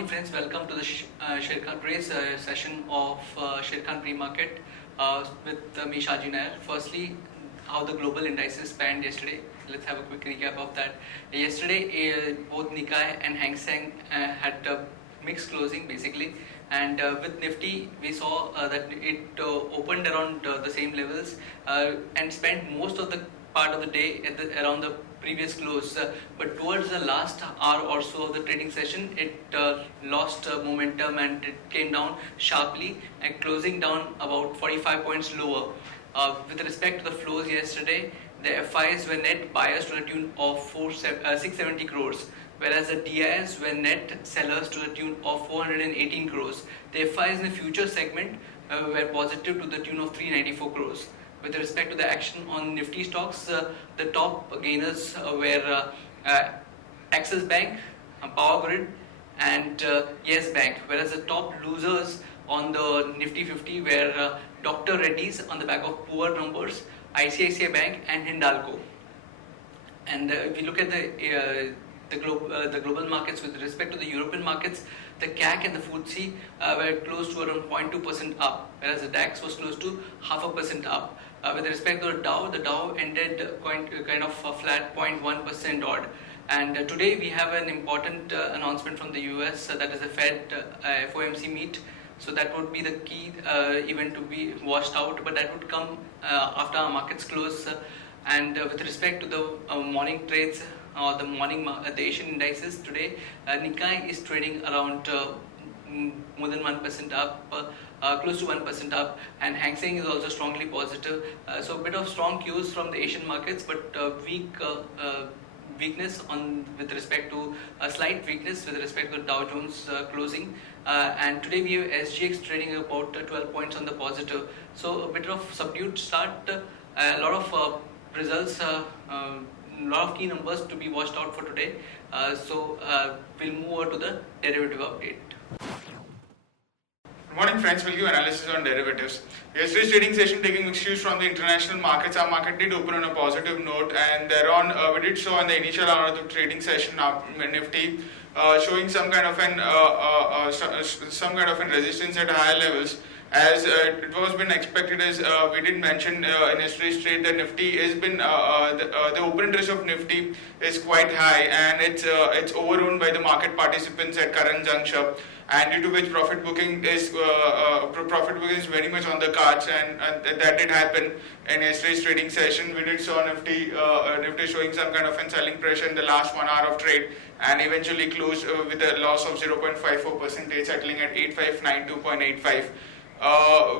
morning, friends. Welcome to the Sharekhan today's session of Sharekhan pre-market with me, Shaji Nair. Firstly, how the global indices panned yesterday. Let's have a quick recap of that. Yesterday, both Nikkei and Hang Seng had mixed closing basically, and with Nifty, we saw that it opened around the same levels and spent most of the part of the day around the previous close, but towards the last hour or so of the trading session, it lost momentum and it came down sharply and closing down about 45 points lower. With respect to the flows yesterday, the FIs were net buyers to the tune of 670 crores, whereas the DIs were net sellers to the tune of 418 crores. The FIs in the future segment were positive to the tune of 394 crores. With respect to the action on Nifty stocks, the top gainers were Axis Bank, Power Grid and Yes Bank, whereas the top losers on the Nifty 50 were Dr. Reddy's on the back of poor numbers, ICICI Bank and Hindalco. And if you look at the global markets, with respect to the European markets, the CAC and the FTSE were close to around 0.2% up, whereas the DAX was close to 0.5% up. With respect to the Dow ended kind of flat 0.1% odd. And today we have an important announcement from the US, that is the Fed FOMC meet. So that would be the key event to be watched out, but that would come after our markets close. And with respect to the morning trades or the Asian indices today, Nikkei is trading around more than 1% up, close to 1% up, and Hang Seng is also strongly positive. So a bit of strong cues from the Asian markets, but weakness with respect to a slight weakness with respect to the Dow Jones closing. And today we have SGX trading about 12 points on the positive. So a bit of subdued start, a lot of results, a lot of key numbers to be watched out for today. So we'll move over to the derivative update. Good morning, friends. We'll give analysis on derivatives. Yesterday's trading session taking mixed cues from the international markets. Our market did open on a positive note, and thereon we did show in the initial hour of the trading session Nifty showing some kind of an resistance at higher levels. As it was been expected, as we did mention in yesterday's trade, that Nifty has been the open interest of Nifty is quite high, and it's overrun by the market participants at current juncture, and due to which profit booking is very much on the cards, and that did happen in yesterday's trading session. We did saw Nifty showing some kind of a selling pressure in the last 1 hour of trade, and eventually closed with a loss of 0.54%, settling at 8592.85.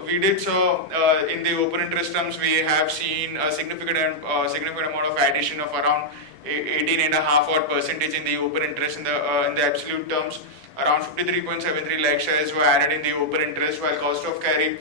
We did so in the open interest terms. We have seen a significant amount of addition of around 18.5% in the open interest in the absolute terms. Around 53.73 lakh shares were added in the open interest, while cost of carry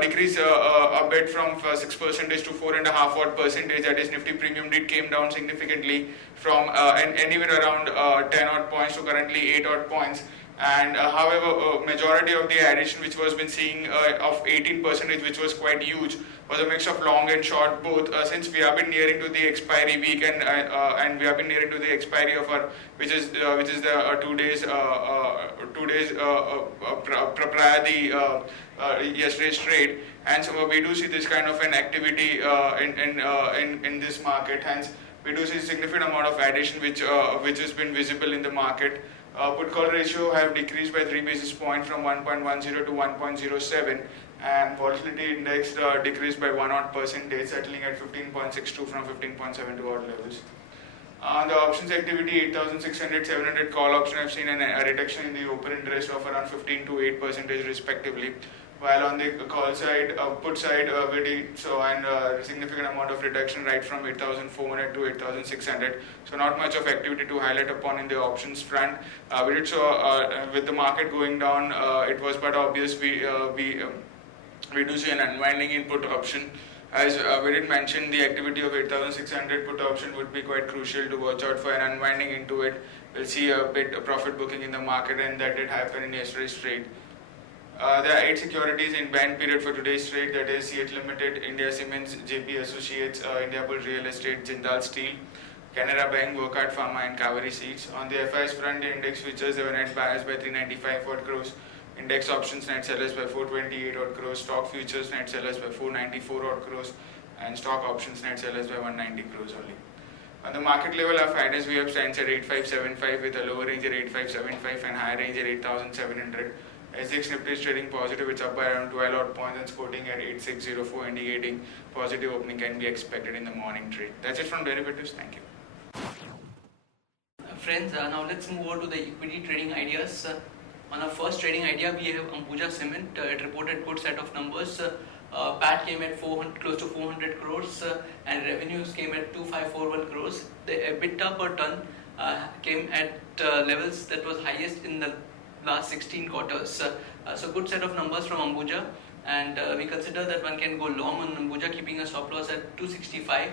decreased a bit from 6% to 4.5%. That is, Nifty premium did came down significantly from anywhere around 10 odd points to currently 8 odd points. And however, majority of the addition which was been seeing of 18%, which was quite huge, was a mix of long and short both. Since we have been nearing to the expiry week, and we have been nearing to the expiry of our which is the 2 days prior the yesterday's trade, and so we do see this kind of an activity in this market. Hence, we do see a significant amount of addition which has been visible in the market. Put call ratio have decreased by 3 basis points from 1.10 to 1.07, and volatility index decreased by 1 odd percentage, settling at 15.62 from 15.72 odd levels. On the options activity, 8,600, 700 call option have seen a reduction in the open interest of around 15 to 8% respectively. While on the call side, put side, we did so a significant amount of reduction, right from 8,400 to 8,600. So not much of activity to highlight upon in the options front. We did so with the market going down. It was but obvious we do see an unwinding in put option. As we did mention, the activity of 8,600 put option would be quite crucial to watch out for an unwinding into it. We'll see a bit of profit booking in the market, and that did happen in yesterday's trade. There are 8 securities in banned period for today's trade, that is CH Limited, India Cements, JP Associates, India Bull Real Estate, Jindal Steel. Canara Bank, Wockhardt Pharma and Kaveri Seeds. On the FIs front, the index futures they were net buyers by 395 odd crores, index options net sellers by 428 odd crores, stock futures net sellers by 494 odd crores, and stock options net sellers by 190 crores only. On the market level, our finance we have stands at 8575 with a lower range at 8575 and higher range at 8700. SGX Nifty is trading positive, it's up by around 12 odd points and quoting at 8604, indicating positive opening can be expected in the morning trade. That's it from derivatives. Thank you. Friends, now let's move over to the equity trading ideas. On our first trading idea, we have Ambuja Cement. It reported good set of numbers. PAT came at close to 400 crores and revenues came at 2541 crores. The EBITDA per ton came at levels that was highest in the last 16 quarters. So good set of numbers from Ambuja, and we consider that one can go long on Ambuja, keeping a stop loss at 265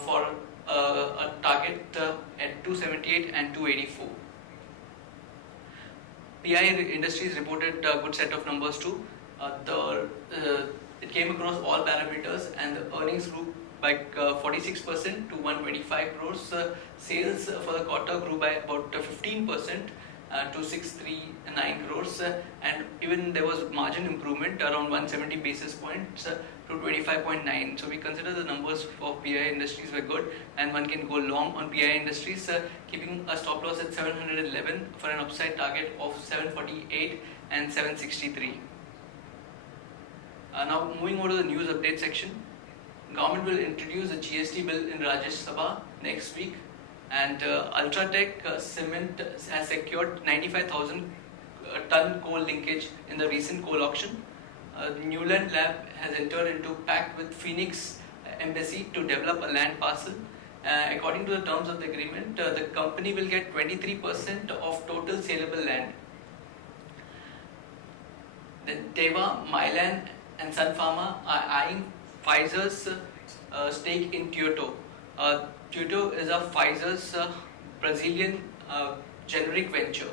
for a target at 278 and 284. PI Industries reported a good set of numbers too. It came across all parameters and the earnings grew by 46% to 125 crores. Sales for the quarter grew by about 15% to 639 crores, and even there was margin improvement around 170 basis points to 25.9. So we consider the numbers for PI Industries were good, and one can go long on PI Industries, keeping a stop loss at 711 for an upside target of 748 and 763. Now moving over to the news update section. Government will introduce a GST bill in Rajya Sabha next week, and Ultratech Cement has secured 95,000 ton coal linkage in the recent coal auction. Newland Lab has entered into pact with Phoenix Embassy to develop a land parcel. According to the terms of the agreement, the company will get 23% of total saleable land. Then Teva, Mylan and Sun Pharma are eyeing Pfizer's stake in Kyoto. Kyoto is a Pfizer's Brazilian generic venture.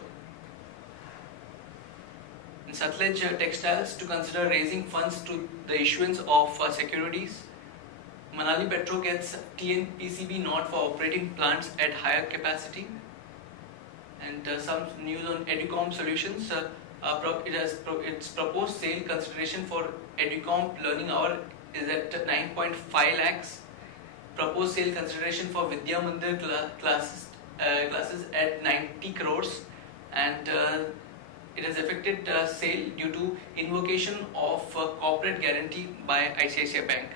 And Sutlej Textiles to consider raising funds to the issuance of securities. Manali Petro gets TNPCB nod for operating plants at higher capacity. And some news on Educom Solutions. Its proposed sale consideration for Educom Learning Hour is at 9.5 lakhs. Proposed sale consideration for Vidya Mandir classes at 90 crores, and it has affected sale due to invocation of corporate guarantee by ICICI Bank.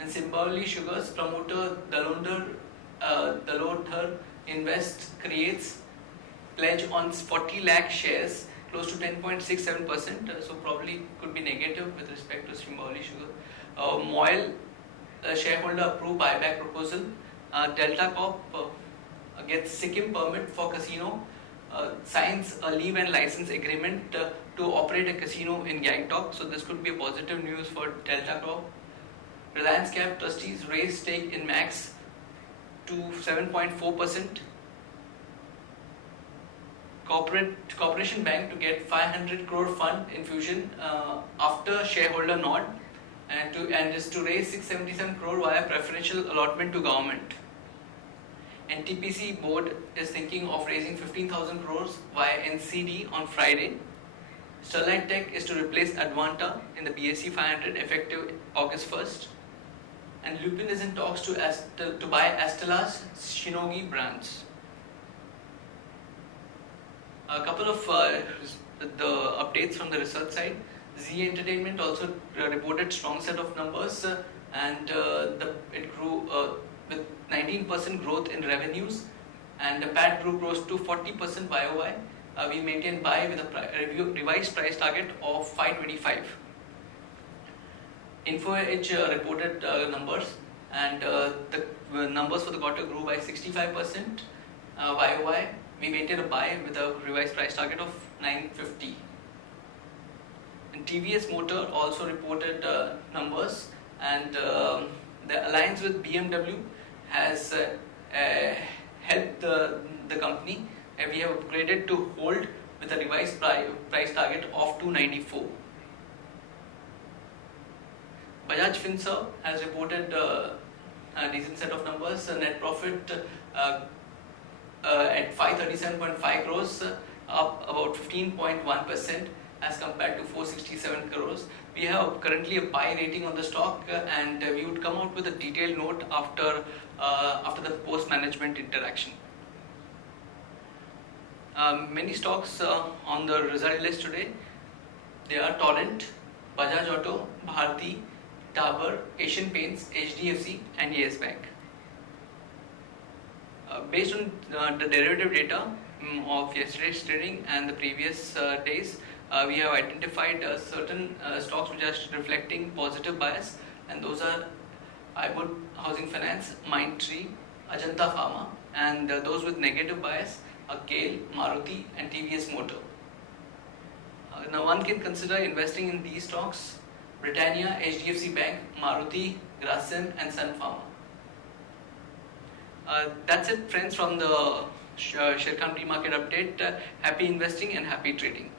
And Simboli Sugars promoter Dalodhar Invest creates pledge on 40 lakh shares, close to 10.67%, so probably could be negative with respect to Simboli Sugar. Moil shareholder approved buyback proposal. Delta Corp gets Sikkim permit for casino, signs a leave and license agreement to operate a casino in Gangtok, so this could be a positive news for Delta Corp. Reliance Cap trustees raise stake in Max to 7.4%. Corporation Bank to get 500 crore fund infusion after shareholder nod, and is to raise 677 crore via preferential allotment to government. NTPC board is thinking of raising 15,000 crores via NCD on Friday. Sterlite Tech is to replace Advanta in the BSE 500 effective August 1st. And Lupin is in talks to buy Astella's Shinogi brands. A couple of the updates from the research side. Z Entertainment also reported strong set of numbers, and it grew with 19% growth in revenues, and the PAT grew close to 40% YOY. We maintain buy with a revised price target of 525. Info Edge reported numbers, and the numbers for the quarter grew by 65% YOY. We maintain a buy with a revised price target of 950. And TVS Motor also reported numbers, and the alliance with BMW has helped the company, and we have upgraded to hold with a revised price target of 294. Bajaj Finserv has reported decent set of numbers. Net profit at 537.5 crores, up about 15.1% as compared to 467 crores. We have currently a buy rating on the stock, and we would come out with a detailed note after the post-management interaction. Many stocks on the result list today. They are Torrent, Bajaj Auto, Bharti, Dabur, Asian Paints, HDFC, and Yes Bank. Based on the derivative data of yesterday's trading and the previous days, we have identified certain stocks which are reflecting positive bias, and those are iBoot Housing Finance, Mindtree, Ajanta Pharma, and those with negative bias are GAIL, Maruti, and TVS Motor. Now one can consider investing in these stocks: Britannia, HDFC Bank, Maruti, Grasim, and Sun Pharma. That's it, friends, from the Sharekhan pre-market update. Happy investing and happy trading.